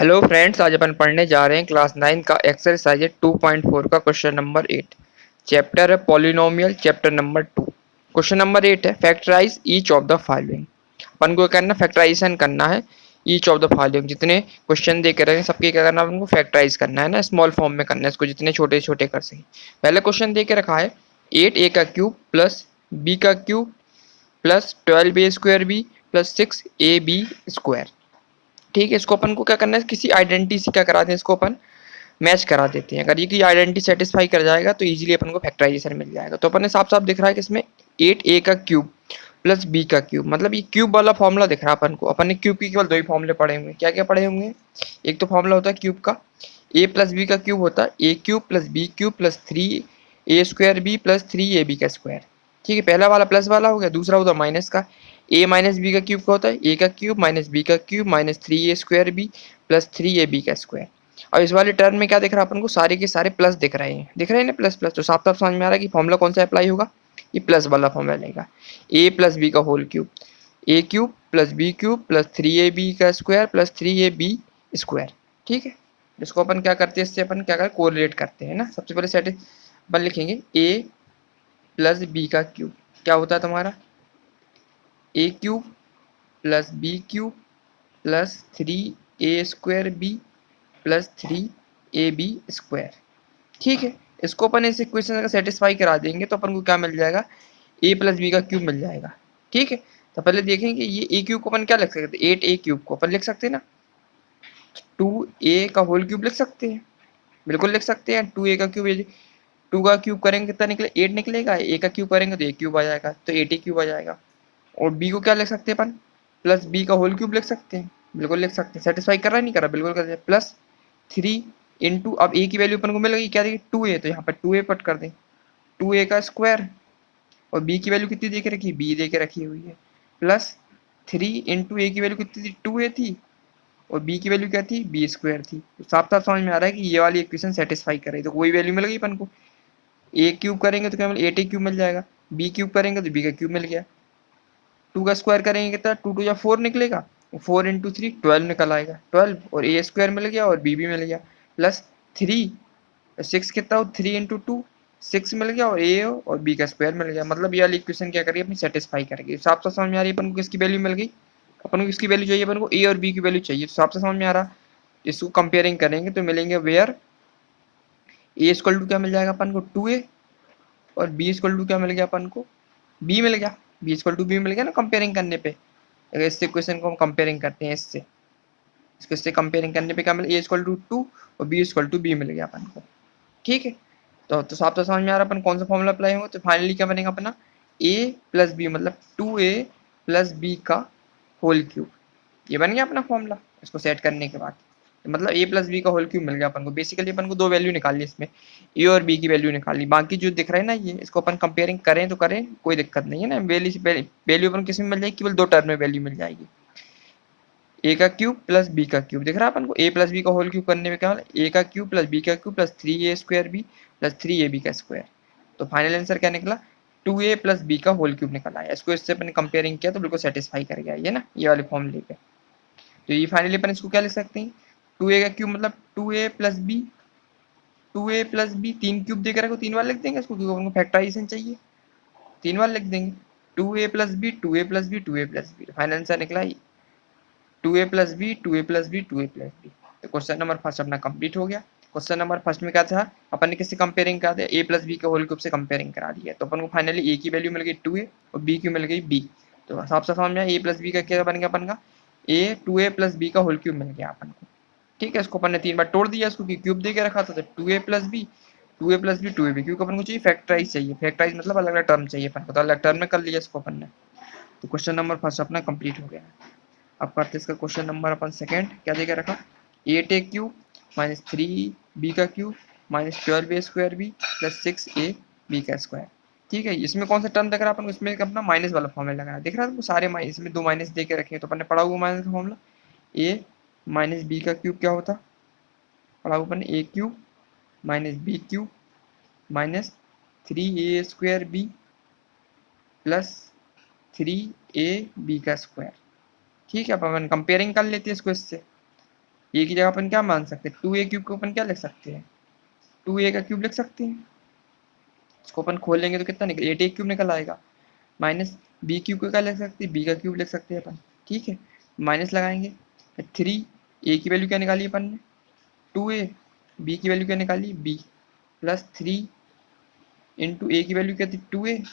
Hello friends, आज अपन पढ़ने जा रहे हैं क्लास 9 का एक्सरसाइज 2.4 का क्वेश्चन नंबर 8। चैप्टर है polynomial, chapter number 2। Question number 8 है factorise each of the following. अपन को करना फैक्टराइजेशन करना है ईच ऑफ द फॉलोइंग। जितने क्वेश्चन दे के रहे हैं सबके क्या करना है, अपन को फैक्टराइज करना है ना, स्मॉल फॉर्म में करना है इसको, जितने छोटे छोटे कर सके। पहले क्वेश्चन दे के रखा है 8a का क्यूब प्लस b का cube plus 12a² b plus 6ab square. ठीक है, इसको अपन को क्या करना है, किसी आइडेंटिटी से क्या कराते हैं, इसको अपन मैच करा देते हैं। अगर ये की आइडेंटिटी सेटिस्फाई कर जाएगा तो इजीली अपन को फैक्टराइजेशन मिल जाएगा। तो अपन ने साफ साफ दिख रहा है कि इसमें 8a का क्यूब प्लस b का क्यूब, मतलब ये क्यूब वाला फॉर्मूला दिख रहा है अपन को। अपन ने क्यूब के केवल दो ही फॉर्मूले पढ़े होंगे। क्या क्या पढ़े होंगे? एक तो फॉर्मूला होता है क्यूब का, a प्लस बी का क्यूब होता है A cube plus B cube plus 3a² b plus 3ab का स्क्वायर। ठीक है, पहला वाला प्लस वाला हो गया। दूसरा होता है माइनस का, a माइनस बी का क्यूब का होता है a का क्यूब माइनस बी का cube minus 3a² b plus 3ab का स्क्वायर। अब इस वाले टर्म में क्या दिख रहा है अपन को, सारे के सारे प्लस दिख रहे हैं, दिख रहे हैं ना, प्लस प्लस। तो साफ साफ समझ में आ रहा है कि फॉर्मूला कौन सा अप्लाई होगा, ये प्लस वाला फॉर्मूला लेगा। ए प्लस बी का whole cube, A cube plus B cube plus 3ab का स्क्वायर प्लस 3ab स्क्वायर। ठीक है, इसको अपन क्या करते हैं, इससे अपन क्या करते हैं, कोरिलेट करते हैं ना। सबसे पहले सेट अपन लिखेंगे ए प्लस बी का क्यूब, क्या होता है तुम्हारा A cube plus B cube plus 3a² b plus 3ab square. ठीक है, इसको अपन इस इक्वेशन अगर सेटिस्फाई करा देंगे तो अपन को क्या मिल जाएगा, a प्लस बी का क्यूब मिल जाएगा। ठीक है, तो पहले देखेंगे ये a क्यूब को अपन क्या लिख सकते हैं, 8a क्यूब को अपन लिख सकते हैं ना, 2a का होल क्यूब लिख सकते हैं, बिल्कुल लिख सकते हैं। 2a का क्यूब, 2 का क्यूब करेंगे कितना निकले, 8 निकलेगा। a का क्यूब करेंगे तो a क्यूब आ जाएगा, तो 8a क्यूब आ जाएगा। और b को क्या लिख सकते हैं अपन, प्लस b का होल क्यूब लिख सकते हैं, बिल्कुल लिख सकते हैं। सेटिस्फाई कर रहा है नहीं कर रहा, बिल्कुल कर रहा है। प्लस 3 इंटू, अब a की वैल्यू अपन को मिल गई, क्या देखिए 2a, तो यहाँ पर 2a पट कर दें, 2a का स्क्वायर। और b की वैल्यू कितनी दे के रखी, b दे के रखी हुई है, प्लस 3 इंटू a की वैल्यू कितनी थी, 2a थी, और b की वैल्यू क्या थी, b² थी। तो साफ साफ समझ में आ रहा है कि ये वाली इक्वेशन सेटिस्फाई कर रही है। तो कोई वैल्यू मिल गई अपन को, a क्यूब करेंगे तो क्या मिल, 8a क्यूब मिल जाएगा, b क्यूब करेंगे तो b का क्यूब मिल गया, 2 का स्क्वायर करेंगे कितना, 2 या 4 निकलेगा, 4 इंटू 3 12 निकल आएगा, 12, और a² मिल गया और b भी मिल गया, प्लस 3, 6 कितना हो, 3 इंटू 2 6 मिल गया, और a और b का स्क्वायर मिल गया। मतलब ये वाली इक्वेशन क्या करेगी, अपनी सेटिस्फाई करेगी। साफ साफ समझ में आ रही है अपन को किसकी वैल्यू मिल गई, अपन को किसकी वैल्यू चाहिए, अपन को a और b की वैल्यू चाहिए। तो साफ साफ समझ में आ रहा, इसको कंपेयरिंग करेंगे तो मिलेंगे वेयर a इक्वल टू क्या मिल जाएगा अपन को 2a, और b इक्वल टू क्या मिल गया अपन को, b मिल गया, b इक्वल टू b मिल गया ना कंपेयरिंग करने पे। अगर इससे क्वेश्चन को हम कंपेयरिंग करते हैं इससे, इसको इससे कंपेयरिंग करने पे क्या मिला, a इक्वल टू 2 और b इक्वल टू b मिल गया अपन को। ठीक है, तो साफ तो समझ में आ रहा है अपन कौन सा फॉर्मूला अप्लाई होगा। तो फाइनली क्या बनेगा अपना, a प्लस बी मतलब 2a प्लस बी का होल क्यूब, ये बन गया अपना फॉर्मूला। इसको सेट करने के बाद मतलब a प्लस बी का होल क्यूब मिल गया अपन को। बेसिकली अपन को दो वैल्यू निकाली इसमें, a और b की वैल्यू निकाली। बाकी जो दिख रहा है ना ये, इसको अपन कंपेयरिंग करें तो करें, कोई दिक्कत नहीं है ना। वैल्यू अपन किस में मिल जाएगी, केवल दो टर्म में वैल्यू मिल जाएगी, ए का क्यूब प्लस बी का क्यूब। दिख रहा है अपन को, ए प्लस बी का होल क्यूब करने में क्या होगा, ए का क्यूब प्लस बी का cube plus 3a² b plus 3ab का स्क्वायर। तो फाइनल आंसर क्या निकला, 2a प्लस बी का होल क्यूब निकला है। इसको इससे अपन कंपेयरिंग किया तो बिल्कुल सेटिस्फाई कर गया ये ना, ये वाले फॉर्म लेके। तो ये फाइनली अपन इसको क्या लिख सकते हैं, 2a का क्यूब मतलब 2a plus B, 2a plus B, तीन क्यूब देकर रखो, तीन बार लिख देंगे इसको क्योंकि उनको फैक्टराइजेशन चाहिए, तीन बार लिख देंगे। 2a plus B, 2a plus B, 2a plus B, final answer निकला 2a plus B, 2a plus B, 2a plus B. तो क्वेश्चन नंबर फर्स्ट अपना कंप्लीट हो गया। क्वेश्चन नंबर फर्स्ट में क्या था, अपन ने किससे कंपेयरिंग करा दिया, a प्लस बी के होल क्यूब से कंपेयरिंग करा दिया। तो अपन को फाइनली a की वैल्यू मिल गई 2a और b की मिल गई b। तो साफ साफ समझ में आया, a प्लस बी का क्या बन गया अपन का, a 2a प्लस बी का होल क्यूब मिल गया अपन को। ठीक है, इसको अपन ने तीन बार तोड़ दिया इसको, क्यूब दे के रखा था, तो 2a plus B, 2a plus B, 2ab, क्योंकि अपन को चाहिए फैक्टराइज, चाहिए फैक्टराइज मतलब अलग अलग टर्म चाहिए अपन को, तो अलग टर्म में कर लिया इसको अपन ने। तो क्वेश्चन नंबर फर्स्ट अपना कंप्लीट हो गया। अब करते इसका क्वेश्चन नंबर अपन सेकंड, क्या देकर रखा, 8a क्यूब माइनस 3b का cube minus 12a² b plus 6ab का स्क्वायर। ठीक है, इसमें कौन सा टर्म दिख रहा है अपन को, इसमें अपना माइनस वाला फॉर्मूला लगा है, दिख रहा है सारे माइनस, इसमें दो माइनस दे के रखे हैं। तो अपन ने पढ़ा हुआ माइनस का फॉर्मूला, a माइनस बी का क्यूब क्या होता, पढ़ा हुआ अपन a cube minus B cube minus 3a² b plus 3ab का स्क्वायर। ठीक है, अब अपन कंपेयरिंग कर लेते हैं इसको इससे। ए की जगह अपन क्या मान सकते हैं, 2a³ को अपन क्या लिख सकते हैं, 2a का क्यूब लिख सकते हैं। इसको अपन खोलेंगे तो कितना निकल 8a³ निकल आएगा। माइनस b³ को क्या लिख सकते हैं, b का क्यूब लिख सकते हैं अपन। ठीक है, माइनस लगाएंगे, 3 a की वैल्यू क्या निकाली अपन ने 2a, b की वैल्यू क्या निकाली b, प्लस 3 इंटू ए की वैल्यू क्या थी 2a,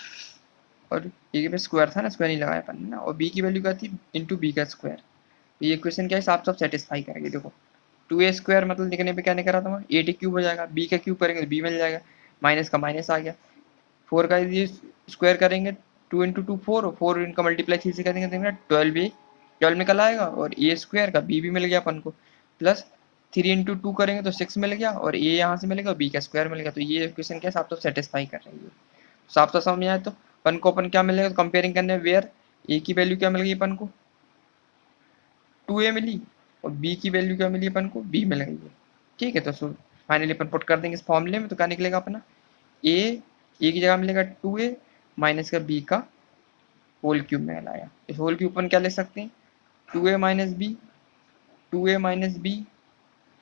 और ए के पास स्क्वायर था ना, स्क्वायर नहीं लगाया अपन ने ना, और बी की वैल्यू क्या थी इंटू बी का स्क्वायर। ये इक्वेशन क्या है, साफ साफ सेटिस्फाई करेंगे। देखो 2a² मतलब लिखने पे क्या निकल रहा था, 8a³ हो जाएगा, बी का क्यूब करेंगे तो बी मिल जाएगा, माइनस का माइनस आ गया, 4 का ये स्क्वायर करेंगे 2 इंटू 2 4, 4 इनका मल्टीप्लाई 3 से कर देंगे 12a, 12 निकल आएगा, और ए स्क्वायर का बी भी मिल गया अपन को, प्लस 3 इंटू 2 करेंगे तो 6 मिल गया, और ए यहाँ से मिलेगा और बी का स्क्वायर मिल गया। तो ये इक्वेशन क्या साफ साफ सेटिस्फाई कर रही है। साफ साफ समझ में आए तो अपन को अपन क्या मिलेगा, तो कंपेयरिंग करने वेयर ए की वैल्यू क्या मिल गई अपन को 2a मिली, और बी की वैल्यू क्या मिली अपन को बी मिल गई है। ठीक है, तो फाइनली अपन पुट कर देंगे इस फॉर्मूले में, तो क्या निकलेगा अपना ए की जगह मिलेगा 2a माइनस का बी का होल क्यूब में लाया। इस होल क्यूब अपन क्या ले सकते हैं 2a minus B, 2a minus B,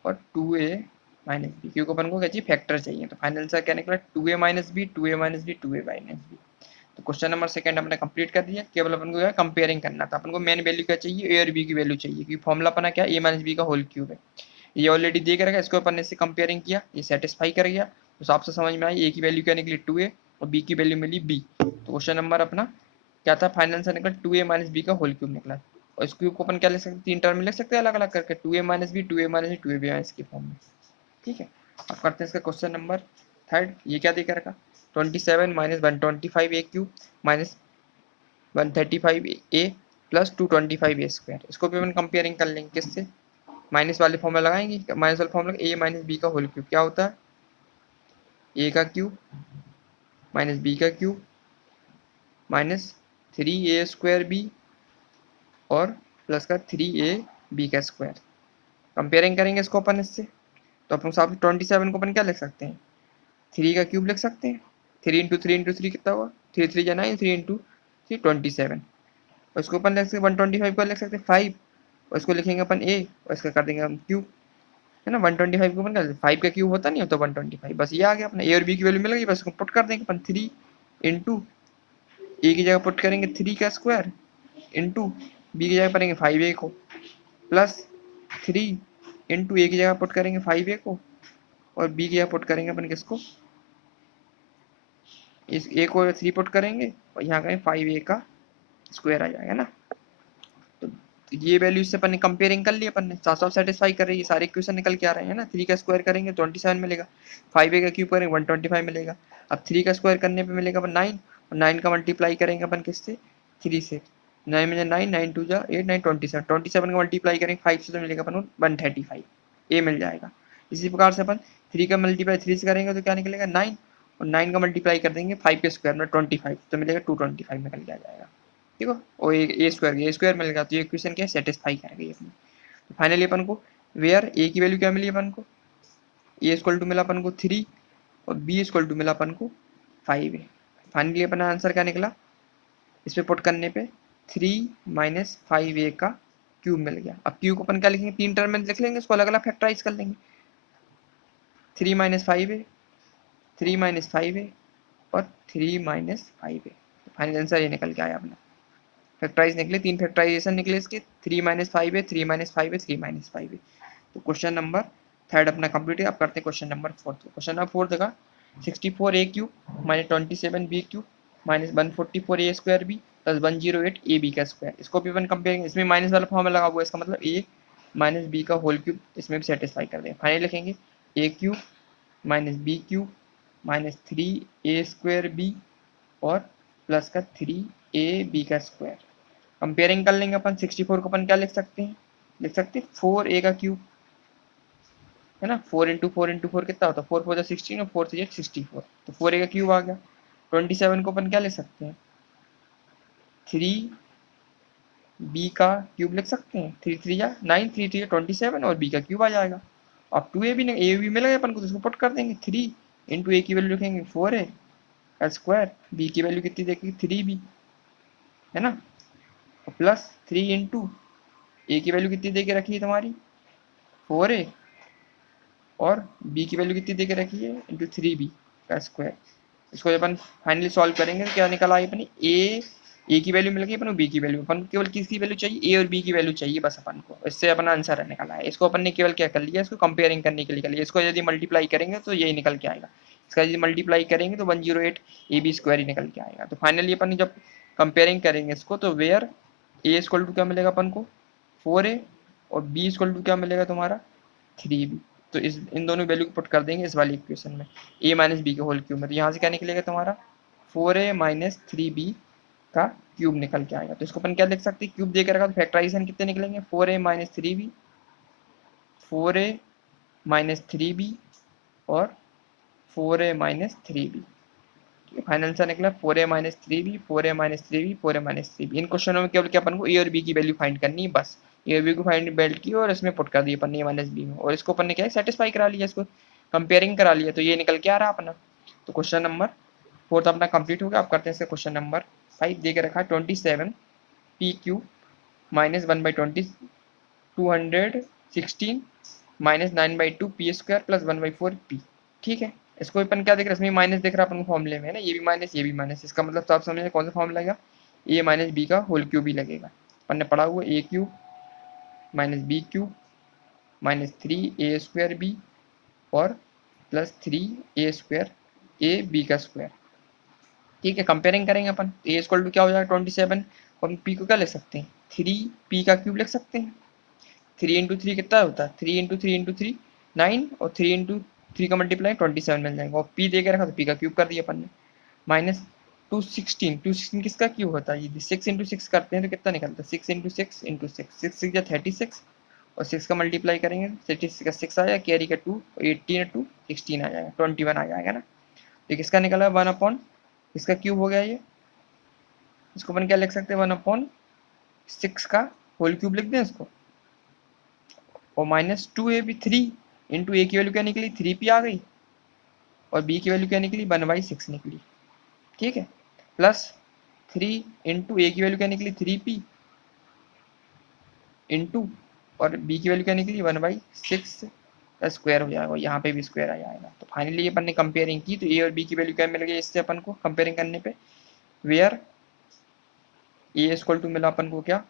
और 2a माइनस बी, क्योंकि अपन को क्या चाहिए फैक्टर चाहिए। तो फाइनल आंसर क्या निकला 2a minus B, 2a minus B, 2a minus B. तो क्वेश्चन नंबर सेकंड हमने कंप्लीट कर दिया। केवल अपन को क्या कंपेयरिंग करना था, अपन को मेन वैल्यू क्या चाहिए ए और बी की वैल्यू चाहिए, क्योंकि फॉर्मूला अपना क्या ए माइनस बी का होल क्यूब है। ये ऑलरेडी देख रखा है, इसको अपन ने इससे कंपेयरिंग किया, ये सेटिस्फाई कर गया, तो आपसे समझ में आई ए की वैल्यू क्या निकली 2a, और बी की वैल्यू मिली b। तो क्वेश्चन नंबर अपना क्या था, फाइनल आंसर निकला 2a माइनस बी का होल क्यूब निकला। और इस क्यूब को अपन क्या लिख सकते हैं, तीन टर्म में लिख सकते हैं अलग अलग करके, 2a minus B, 2a minus B, 2a minus की फॉर्म में। ठीक है, अब करते हैं इसका क्वेश्चन नंबर थर्ड। ये क्या देकर रखा 27 minus 125a³ minus 135a plus 225a²। इसको भी अपन कंपेयरिंग कर लेंगे किससे, माइनस वाले फॉर्मूला लगाएंगे, माइनस वाला फॉर्मूला ए माइनस बी का होल क्यूब क्या होता है, ए का क्यूब माइनस बी का क्यूब माइनस 3a² बी, और प्लस का 3a बी का स्क्वायर। कंपेयरिंग करेंगे इसको अपन इससे, तो अपन साथ 27 को अपन क्या लिख सकते हैं 3 का क्यूब लिख सकते हैं, 3 इंटू 3 कितना हुआ 3 3 जा 9, 3 इंटू 3 27, और इसको अपन लिख सकते 125 को लिख सकते हैं 5, और इसको लिखेंगे अपन ए, और इसका कर देंगे हम क्यूब, है ना। 125 को अपन कर 5 का क्यूब होता नहीं है तो 125, बस ये आ गया अपना ए और बी की वैल्यू मिल गई, बस इसको पुट कर देंगे अपन 3 इंटू ए की जगह पुट करेंगे 3 का स्क्वायर, इंटू बी की जगह करेंगे 5a को, प्लस 3 इंटू ए की जगह पुट करेंगे 5a को, और बी की जगह पुट करेंगे अपन किसको, इस ए को 3 पुट करेंगे, और यहाँ करेंगे 5a का स्क्वायर आ जाएगा ना। तो ये वैल्यू से अपन ने कंपेयरिंग कर ली, अपन ने साफ साफ सेटिस्फाई कर रही है, सारे इक्वेशन निकल के आ रहे हैं ना। 3 का स्क्वायर करेंगे 27 मिलेगा, 5a का क्यूब करेंगे 125 मिलेगा। अब 3 का स्क्वायर करने पे मिलेगा अपन 9, और 9 का मल्टीप्लाई करेंगे अपन किससे 3 से, 9 में 9, 9 2 जा 8, 9 27, 27 का मल्टीप्लाई करेंगे 5 से तो मिलेगा अपन को 135, ए मिल जाएगा। इसी प्रकार से अपन 3 का मल्टीप्लाई 3 से करेंगे तो क्या निकलेगा 9, और 9 का मल्टीप्लाई कर देंगे 5 के स्क्वायर में 25 तो मिलेगा 225 निकल के आ जाएगा। ठीक है, और ए स्क्वायर मिल गया, तो ये इक्वेशन क्या सेटिस्फाई कर गई अपनी। तो फाइनली अपन को वेयर ए की वैल्यू क्या मिली अपन को, ए इक्वल टू मिला अपन को 3, और बी इक्वल टू मिला अपन को 5 है। फाइनली अपना आंसर क्या निकला, इस पे पुट करने पे 3 माइनस 5a का क्यूब मिल गया। अब क्यूब को अपन क्या लिखेंगे, तीन टर्म में लिख लेंगे, इसको अलग अलग फैक्टराइज कर लेंगे, 3 माइनस 5a, 3 माइनस 5a, और 3 माइनस 5a। फाइनल आंसर ये निकल के आया अपना, फैक्टराइज निकले, तीन फैक्टराइजेशन निकले इसके, 3 minus 5a, 3 minus 5a, 3 minus 5a। तो क्वेश्चन नंबर थर्ड अपना कंप्लीट है। अब करते हैं question number fourth. Question number fourth का 64a³ minus 27b³ minus 144a² B plus 108ab का स्क्वायर। इसको भी अपन कंपेयर, इसमें माइनस वाला फॉर्म लगा हुआ है, इसका मतलब a माइनस बी का होल क्यूब इसमें भी सेटिस्फाई कर देंगे। फाइनली लिखेंगे a³ minus b³ minus 3a² B, और प्लस का 3ab का स्क्वायर। कंपेयरिंग कर लेंगे अपन 64 को अपन क्या लिख सकते हैं, लिख सकते हैं 4a का क्यूब, है ना। 4 इंटू 4 कितना होता है, 4 4 16, और 4 3 64, तो 4a का क्यूब आ गया। 27 को अपन क्या लिख सकते हैं 3b का क्यूब लिख सकते हैं, 3 3 या 9, 3 3 27, और b का क्यूब आ जाएगा। अब 2a भी नहीं, a भी मिल गया अपन को, तो इसको पुट कर देंगे 3 इंटू ए की वैल्यू लिखेंगे 4a का स्क्वायर, b की वैल्यू कितनी देखेंगे 3b, है ना, प्लस 3 इंटू ए की वैल्यू कितनी दे के रखी है तुम्हारी 4a और b की वैल्यू कितनी दे के रखी है, इंटू 3b का स्क्वायर। इसको जब अपन फाइनली सॉल्व करेंगे तो क्या निकल आई अपनी, ए की वैल्यू मिल गई अपन को, बी की वैल्यू, अपन को केवल किसकी वैल्यू चाहिए, ए और बी की वैल्यू चाहिए बस अपन को, इससे अपना आंसर निकला है। इसको अपन ने केवल क्या कर लिया, इसको कंपेयरिंग करने के लिए कर लिया। इसको यदि मल्टीप्लाई करेंगे तो यही निकल के आएगा, इसका यदि मल्टीप्लाई करेंगे तो 108 ए बी स्क्वायर ही निकल के आएगा। तो फाइनली अपन जब कंपेयरिंग करेंगे इसको, तो वेयर ए इक्वल टू क्या मिलेगा अपन को, 4a, और बी इक्वल टू क्या मिलेगा तुम्हारा, 3b। तो इस इन दोनों वैल्यू को पुट कर देंगे इस वाली इक्वेशन में, a माइनस बी के होल क्यूब में। तो यहाँ से क्या निकलेगा तुम्हारा, 4a माइनस 3b का क्यूब निकल के आएगा। तो इसको अपन क्या लिख सकते हैं, क्यूब देकर रखा तो फैक्टराइजेशन कितने निकलेंगे, 4a minus 3b, 4a minus 3b और 4a minus 3b। Final answer निकला 4a minus 3b, 4a minus 3b, 4a minus 3b। इन क्वेश्चनों में केवल क्या अपन को ए और बी की वैल्यू फाइंड करनी है बस। ए और बी को फाइंड बेल्ट की और इसमें पुट कर दिया अपन ने माइनस बी में, और इसको अपन ने क्या सेटिस्फाई करा लिया, इसको कंपेयरिंग करा लिया, तो ये निकल के आ रहा अपना। तो क्वेश्चन नंबर 4 अपना कंप्लीट हो गया। आप करते हैं इसका क्वेश्चन नंबर 5। दे के रखा है 27 P Q minus 1/20 216 minus 9/2 P square plus 1/4 P. ठीक है, इसको अपन क्या देख रहे हैं, इसमें माइनस दिख रहा है अपन को फॉर्मूले में, है ना, ये भी माइनस ये भी माइनस। इसका मतलब तो आप समझे कौन सा फॉर्मूला लगेगा, ए माइनस बी का होल क्यूब ही लगेगा। अपन ने पढ़ा हुआ A cube minus B cube minus 3a square B और plus 3a square A B का स्क्वायर। ठीक है, कंपेयरिंग करेंगे अपन, ए इक्वल टू क्या हो जाएगा 27, और पी को क्या लिख सकते हैं, 3p का क्यूब लिख सकते हैं। 3 इंटू 3 कितना होता है, 3 इंटू 3 इंटू 3 9, और 3 इंटू 3 का मल्टीप्लाई 27 मिल जाएगा, और पी दे के रखा तो पी का क्यूब कर दिया अपन ने। माइनस 216 किसका क्यूब होता है, यदि 6 इंटू 6 करते हैं तो कितना निकलता है, 6 इंटू 6 इंटू 6, 6 6 36, और 6 का मल्टीप्लाई करेंगे 36 का 6 आ जाएगा, कैरी का 2, 18 2 16 आ जाएगा, 21 आ जाएगा ना। तो किसका निकला 1/, इसका क्यूब हो गया ये। इसको अपन क्या लिख सकते हैं, 1/6 का होल क्यूब लिख दें इसको, और माइनस 2a भी 3 इंटू ए की वैल्यू क्या निकली 3p आ गई, और बी की वैल्यू क्या निकली 1/6 निकली। ठीक है, प्लस 3 इंटू ए की वैल्यू क्या निकली 3p इंटू, और बी की वैल्यू क्या निकली 1/6 का स्क्वायर हो जाएगा, यहाँ पे भी स्क्वायर आ जाएगा। तो फाइनली अपन ने कंपेयरिंग की तो ए और बी की वैल्यू क्या मिल गई इससे अपन को कंपेयरिंग करने पे, वेयर ए इक्वल टू मिला अपन को क्या,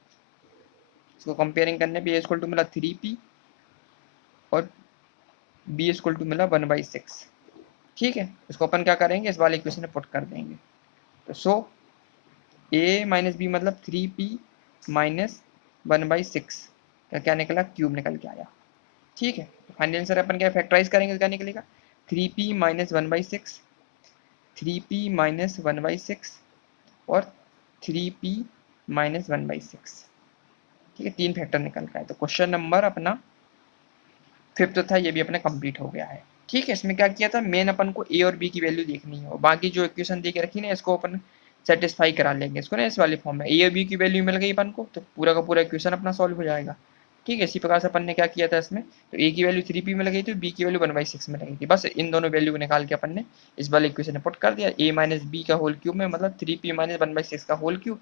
इसको कंपेयरिंग करने पे ए इक्वल टू मिला 3p और बी इक्वल टू मिला 1/6। ठीक है, इसको अपन क्या करेंगे इस वाले इक्वेशन में पुट कर देंगे। तो सो ए माइनस बी मतलब 3p माइनस 1/6 का क्या निकला, क्यूब निकल के आया। ठीक है, तो फाइनल आंसर अपन क्या फैक्टराइज करेंगे तो क्या निकलेगा, 3p माइनस 1/6, 3p माइनस 1/6 और 3p माइनस 1/6। ठीक है, 3 फैक्टर निकल का है। तो क्वेश्चन नंबर अपना 5th था, ये भी अपना कंप्लीट हो गया है। ठीक है, इसमें क्या किया था, मेन अपन को ए और बी की वैल्यू देखनी है, और बाकी जो इक्वेशन दे के रखी ना इसको अपन सेटिस्फाई करा लेंगे इसको ना इस वाले फॉर्म में। ए और बी की वैल्यू मिल गई अपन को तो पूरा का पूरा इक्वेशन अपना सॉल्व हो जाएगा। ठीक है, इसी प्रकार से अपन ने क्या किया था इसमें, तो ए की वैल्यू 3p में लगी थी, बी की वैल्यू 1/6 में लगी थी, बस इन दोनों वैल्यू को निकाल के अपन ने इस वाले इक्वेशन में पुट कर दिया, ए माइनस बी का होल क्यूब में मतलब 3p माइनस 1/6 का होल क्यूब।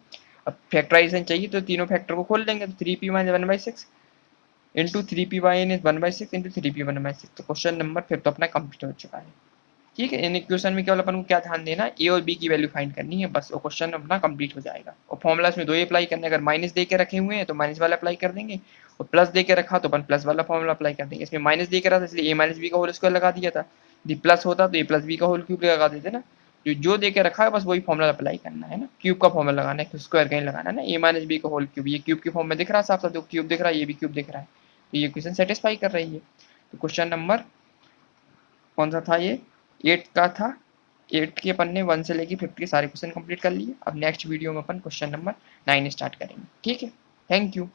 अब फैक्टराइजेशन चाहिए तो तीनों फैक्टर को खोल देंगे, तो 3p minus 1/6 into 3p/n is 1/6 into 3p 1/6। तो क्वेश्चन नंबर 5 तो अपना कंप्लीट हो चुका है। ठीक है, इन इक्वेशन में केवल अपन को क्या ध्यान देना है, ए और बी की वैल्यू फाइंड करनी है बस, और क्वेश्चन अपना कंप्लीट हो जाएगा। और फॉर्मुलाज में दो ही अप्लाई करने, अगर माइनस दे के रखे हुए हैं तो माइनस वाला अप्लाई कर देंगे, और प्लस दे के रखा तो अपन प्लस वाला फॉर्मुला अप्लाई कर देंगे। इसमें माइनस दे के रहा था इसलिए ए माइनस बी का होल स्क्वायर लगा दिया था, यदि प्लस होता तो ए प्लस बी का होल क्यूब लगा देते ना। जो दे के रखा है बस वही फॉर्मुला अप्लाई करना है ना, क्यूब का फॉर्मुला लगाना है, स्क्वायर कहीं लगाना है ना, ए माइनस बी का होल क्यूब, ये क्यूब के फॉर्म में दिख रहा है साफ साफ, क्यूब दिख रहा है, ये भी क्यूब दिख रहा है, तो ये क्वेश्चन सेटिस्फाई कर रही है। तो क्वेश्चन नंबर कौन सा था ये, 8 का था। 8 के अपन ने 1 से लेके 5 के सारे क्वेश्चन कंप्लीट कर लिए। अब नेक्स्ट वीडियो में अपन क्वेश्चन नंबर 9 स्टार्ट करेंगे। ठीक है, थैंक यू।